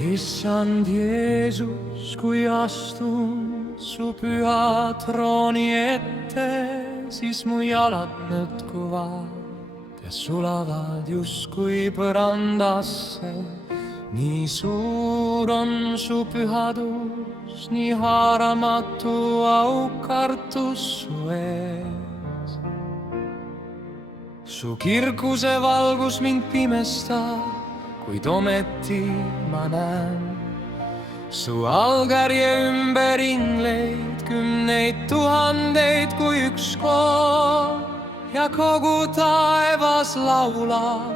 Issand Jeesus, kui astun su püha trooni ette, siis mu jalad nõtkuvad ja sulavad justkui põrandasse. Nii suur on su pühadus, nii haaramatu auk kartus su ees. Su kirkuse valgus mind pimestab, kuid ometi ma näen su allkärje ümber ingleid, kümneid tuhandeid kui üks koor. Ja kogu taevas laulab,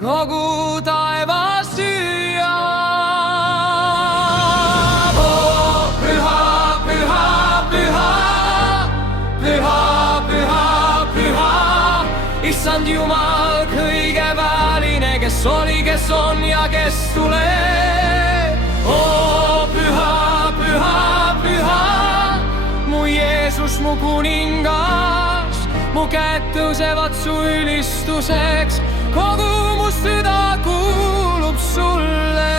kogu taevas hüüab. Oh, püha, püha, püha, püha, püha, püha, Issand Jumal kõigeväeline, kes oli, kes on ja kes tuleb. Oh, püha, püha, püha, mu Jeesus, mu kuningas, mu käed tõusevad su ülistuseks, kogu mu süda kuulub sulle.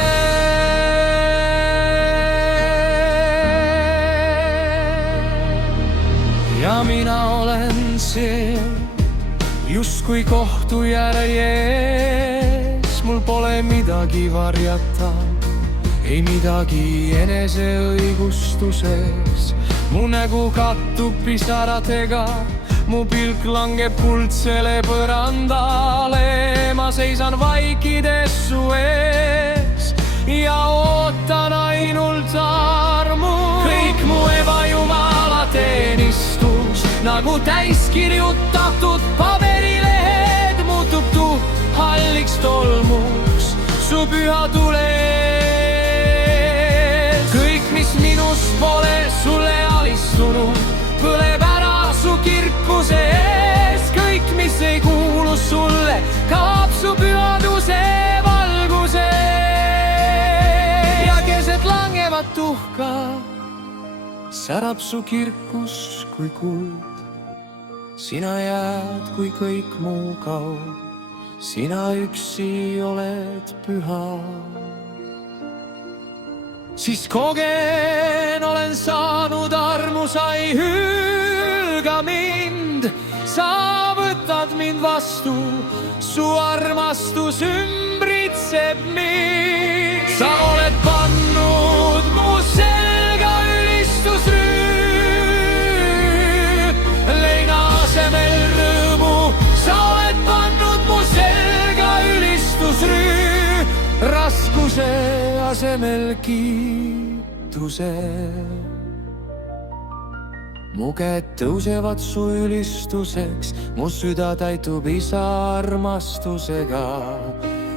Ja mina olen see, justkui kohtujärjes, mul pole midagi varjata, ei midagi eneseõigustuses. Mu nägu kattub pisaratega, mu pilk langeb kuldsele põrandale. Ma seisan vaikides su ees ja ootan ainult armu. Kõik mu ebajumala teenistus nagu täiskirjutatud paberilehed muutub halliks tolmuks su püha tule ees. Kõik, mis minust pole sulle alistunud, põleb ära su kirkuse ees. Kõik, mis ei kuulu sulle, kaob su pühaduse valguse. Ja keset langevat tuhka särab su kirkus kui kuld. Sina jääd, kui kõik muu kaob, sina üksi oled püha. Siis kogen, olen saanud armu, sa ei hülga mind. Sa võtad mind vastu, su armastus ümbritseb mind. Sa oled pannud mu selga ülistusrüü, leina asemel rõõmu. Sa oled pannud mu selga ülistusrüü, raskuse asemel kiituse. Mu käed tõusevad su ülistuseks, mu süda täitub isa armastusega.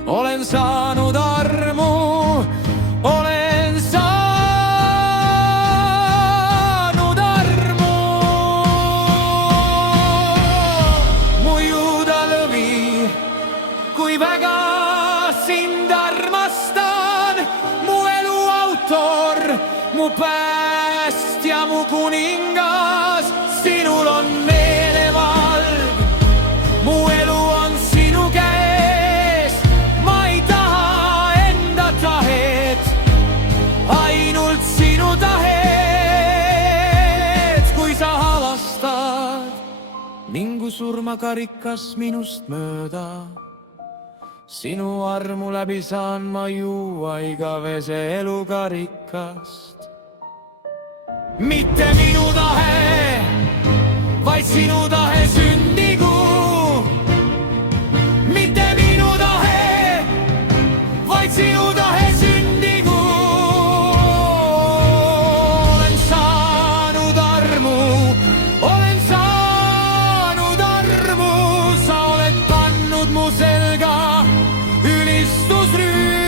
Olen saanud armu, olen saanud armu. Mu juuda lõvi, kui väga sind armastan, mu elu autor, mu päästja, mu kuningas, sinul on meelevalg, mu elu on sinu käes. Ma ei taha enda tahet, ainult sinu tahet. Kui sa avastad mingu surmakarikas minust mööda, sinu armu läbi saan ma juua igavese elukarikast. Mitte minu tahe, vaid sinu tahe sündigu. Mitte minu tahe, vaid sinu tahe sündigu. Olen saanud armu, olen saanud armu. Sa oled pannud mu selga ülistusrüü.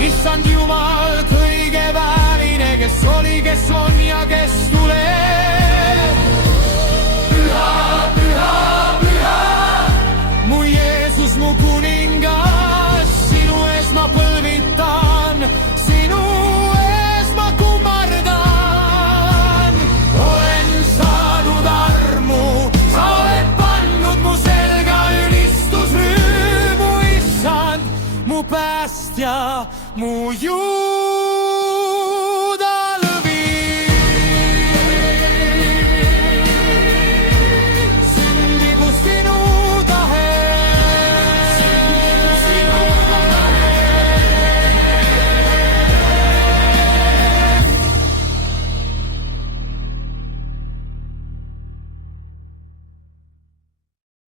Issand Jumal kõigeväeline, kes oli, kes on ja kes tuleb. Püha, püha, püha, mu Jeesus, mu kuningas, sinu ees ma põlvitan, sinu ees ma kummardan. Olen ja mu juur.